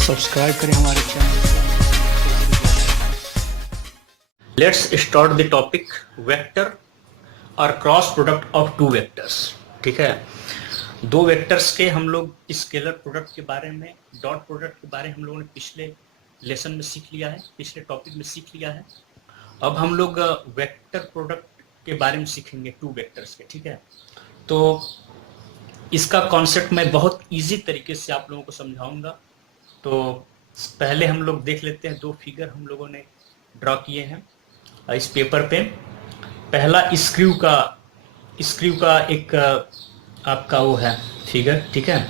Subscribe करें हमारे channel. Let's start the topic vector और cross product of two vectors. ठीक है, दो वेक्टर्स के हम लोग स्केलर प्रोडक्ट के बारे में, डॉट प्रोडक्ट के बारे में हम लोगों ने पिछले लेसन में सीख लिया है, पिछले टॉपिक में सीख लिया है। अब हम लोग वेक्टर प्रोडक्ट के बारे में सीखेंगे टू वेक्टर्स के। ठीक है, तो इसका कॉन्सेप्ट मैं बहुत इजी तरीके से आप लोगों को समझाऊंगा। तो पहले हम लोग देख लेते हैं, दो फिगर हम लोगों ने ड्रॉ किए हैं इस पेपर पे। पहला स्क्रू का एक आपका वो है फिगर। ठीक है,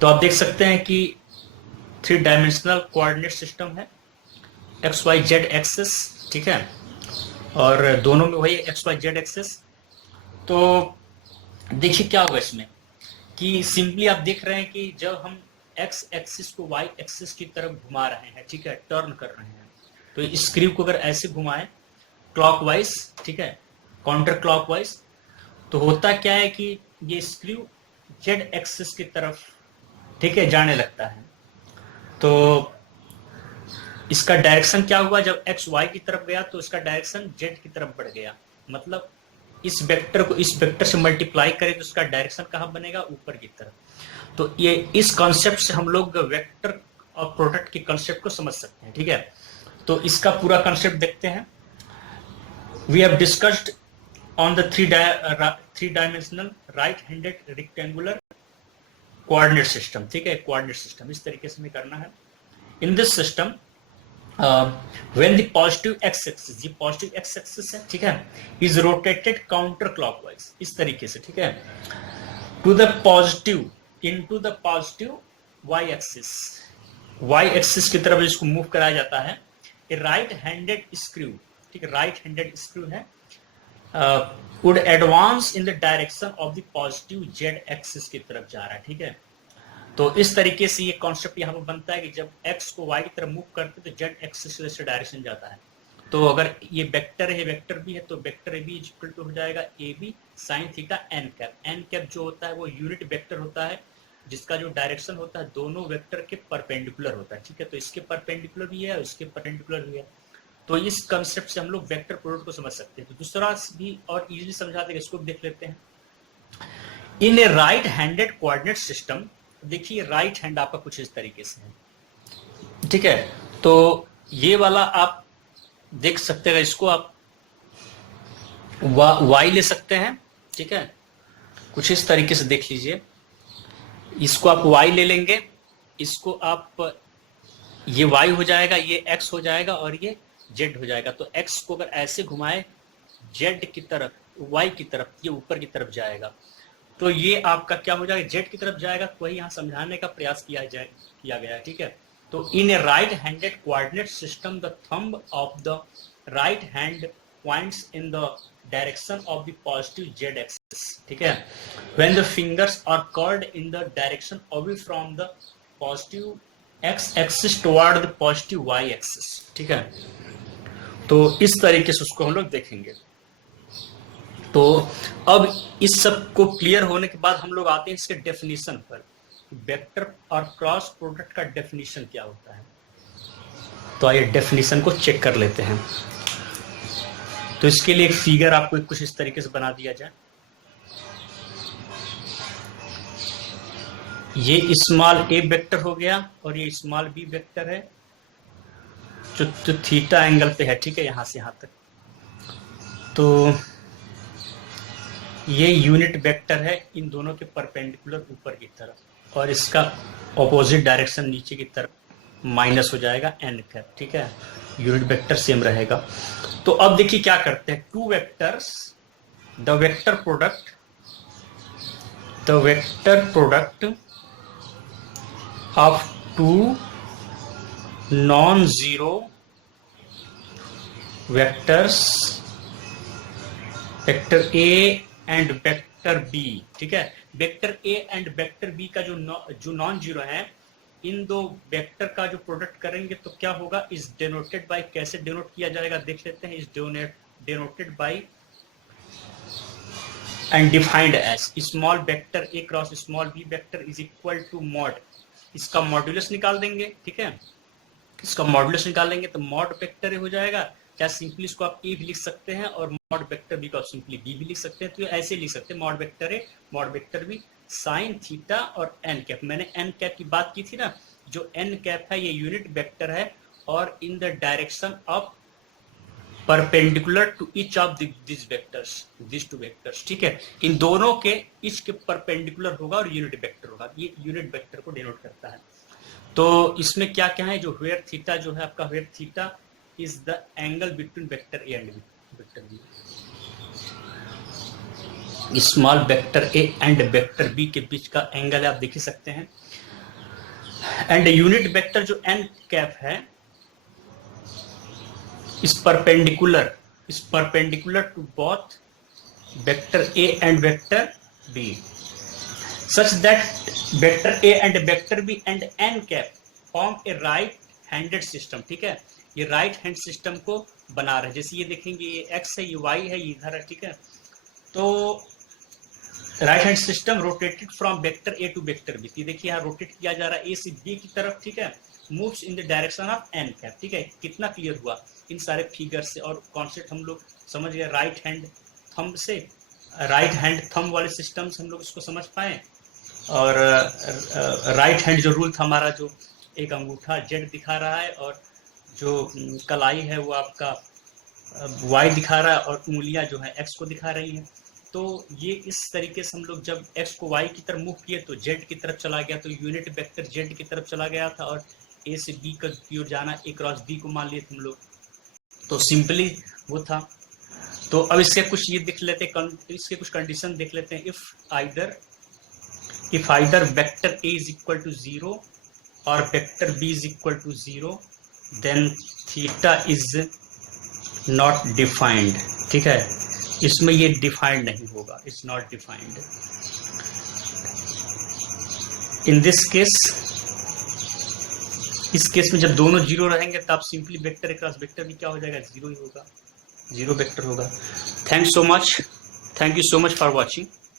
तो आप देख सकते हैं कि 3 डायमेंशनल कोऑर्डिनेट सिस्टम है, एक्स वाई जेड एक्सेस। ठीक है, और दोनों में वही एक्स वाई जेड एक्सेस। तो देखिए क्या होगा इसमें कि सिंपली आप देख रहे हैं कि जब हम एक्स एक्सिस को वाई एक्सिस की तरफ घुमा रहे हैं, ठीक है, टर्न कर रहे हैं, तो स्क्रू को अगर ऐसे घुमाएं क्लॉकवाइज, ठीक है, काउंटर क्लॉकवाइज, तो होता क्या है कि ये स्क्रू जेड एक्सिस की तरफ, ठीक है, जाने लगता है। तो इसका डायरेक्शन क्या हुआ, जब एक्स वाई की तरफ गया तो इसका डायरेक्शन जेड की तरफ बढ़ गया। मतलब इस वेक्टर को इस वेक्टर से मल्टीप्लाई करें तो इसका डायरेक्शन कहाँ बनेगा, ऊपर की तरफ। तो ये इस कॉन्सेप्ट से हम लोग वेक्टर और प्रोडक्ट के कॉन्सेप्ट को समझ सकते हैं। ठीक है, तो इसका पूरा कॉन्सेप्ट देखते हैं। We have discussed on the three dimensional right handed rectangular coordinate system. ठीक है, कोऑर्डिनेट सिस्टम इस तरीके से हमें करना है। In this system when the positive x-axis, ये positive x-axis है, ठीक है, is rotated counter clockwise इस तरीके से, ठीक है, to the positive into the positive y-axis, y-axis की तरफ इसको मूव कराया जाता है। ये राइट हैंडेड स्क्रू, ठीक है, राइट हैंडेड स्क्रू है, would advance in the direction of the positive z axis की तरफ जा रहा है। ठीक है, तो इस तरीके से ये कॉन्सेप्ट यहाँ पर बनता है कि जब x को y की तरफ मूव करते तो z एक्सिस से डायरेक्शन जाता है। तो अगर ये वेक्टर है, वेक्टर भी है, तो vector A B equal to हो जाएगा A B sine theta n cap. N cap जो होता है वो यूनिट वेक्टर होता है, जिसका जो डायरेक्शन होता है दोनों वेक्टर के परपेंडिकुलर होता है। ठीक है, तो इसके परपेंडिकुलर भी है और इसके परपेंडिकुलर भी है। तो इस कंसेप्ट से हम लोग वेक्टर प्रोडक्ट को समझ सकते हैं। तो दूसरा भी और इजीली समझाते हैं, इसको देख लेते हैं। इन a right handed coordinate system, देखिए राइट हैंड आपका कुछ इस तरीके से है। ठीक है, तो ये वाला आप देख सकते हैं, इसको आप वाई ले सकते हैं। ठीक है, कुछ इस तरीके से देख लीजिए, इसको आप वाई ले लेंगे, इसको आप ये वाई हो जाएगा, ये एक्स हो जाएगा और ये जेड हो जाएगा। तो एक्स को अगर ऐसे घुमाए जेड की तरफ, वाई की तरफ, ये ऊपर की तरफ जाएगा। तो ये आपका क्या हो जाएगा, जेड की तरफ जाएगा। तो वही यहाँ समझाने का प्रयास किया गया है। ठीक है, तो in a right handed coordinate system the thumb of the right hand points in the direction of the positive Z axis. ठीक है, when the fingers are curved in the direction away from the positive X axis toward the positive Y axis. ठीक है, तो इस तरीके से उसको हम लोग देखेंगे। तो अब इस सब को क्लियर होने के बाद हम लोग आते हैं इसके डेफिनेशन पर। वेक्टर और क्रॉस प्रोडक्ट का डेफिनेशन क्या होता है, तो आइए डेफिनेशन को चेक कर लेते हैं। तो इसके लिए एक फिगर आपको कुछ इस तरीके से बना दिया जाए। ये स्मॉल ए वेक्टर हो गया और ये स्मॉल बी वेक्टर है जो थीटा एंगल पे है। ठीक है, यहां से यहां तक। तो ये यूनिट वेक्टर है इन दोनों के परपेंडिकुलर ऊपर की तरफ, और इसका ऑपोजिट डायरेक्शन नीचे की तरफ माइनस हो जाएगा एन कैप। ठीक है, यूनिट वेक्टर सेम रहेगा। तो अब देखिए क्या करते हैं, two vectors, the vector product of two non zero vectors, vector A and vector B. ठीक है, vector A and vector B का जो नॉन जीरो है, इन दो वेक्टर का जो प्रोडक्ट करेंगे तो क्या होगा, इज डिनोटेड बाय, कैसे डिनोट किया जाएगा देख लेते हैं। Is denoted by and defined as small vector A cross small B vector is equal to mod इसका मॉड्यूलस निकाल देंगे, ठीक है, इसका मॉड्यूलस निकाल लेंगे तो मॉड वेक्टर ए हो जाएगा। क्या सिंपली इसको आप ए भी लिख सकते हैं और मॉड वेक्टर बी को आप सिंपली बी भी लिख सकते हैं। तो ऐसे लिख सकते हैं mod vector A mod vector B sine theta और एन कैप। मैंने एन कैप की बात की थी ना, जो एन कैप है ये यूनिट वेक्टर है और in the direction of perpendicular to each of this vectors, this two vectors, ठीक है, इन दोनों के ईच के परपेंडिकुलर होगा और यूनिट वेक्टर होगा। ये यूनिट वेक्टर को डिनोट करता है। तो इसमें क्या क्या है, जो वेयर थीटा जो है आपका, where theta is the angle between vector A and vector B. Small vector A and vector B के बीच का एंगल आप देख ही सकते हैं। एंड यूनिट वेक्टर जो एन कैप है is perpendicular to both vector A and vector B, such that vector A and vector B and n cap form a right-handed system। ठीक है, ये राइट हैंड सिस्टम को बना रहे हैं। जैसे ये देखेंगे ये x है, ये y है, ये इधर है, ठीक है। तो right hand system rotated from vector A to vector B. देखिए यहाँ रोटेट किया जा रहा है ए से बी की तरफ, ठीक है, moves in the direction of n cap. ठीक है, कितना क्लियर हुआ इन सारे फिगर से और कॉन्सेप्ट हम लोग समझ गए। राइट हैंड थंब से, राइट हैंड थंब वाले सिस्टम से हम लोग इसको समझ पाए। और राइट हैंड जो रूल था हमारा, जो एक अंगूठा जेड दिखा रहा है और जो कलाई है वो आपका वाई दिखा रहा है और उंगलियां जो है एक्स को दिखा रही हैं। तो ये इस तरीके से हम लोग जब x को y की तरफ मूव किए तो z की तरफ चला गया, तो यूनिट वेक्टर z की तरफ चला गया था और a से b का की ओर जाना, a क्रॉस b को मान लिए थे हम लोग। तो सिंपली वो था। तो अब इसके कुछ ये देख लेते हैं, इसके कुछ कंडीशन देख लेते हैं। If either vector a is equal to 0 और vector b is equal to 0 then theta is not defined. ठीक है, इसमें ये डिफाइंड नहीं होगा, it's not defined. In this case, इस केस में जब दोनों जीरो रहेंगे तो आप simply vector A cross vector B क्या हो जाएगा, जीरो ही होगा, जीरो वेक्टर होगा। Thank you so much for watching.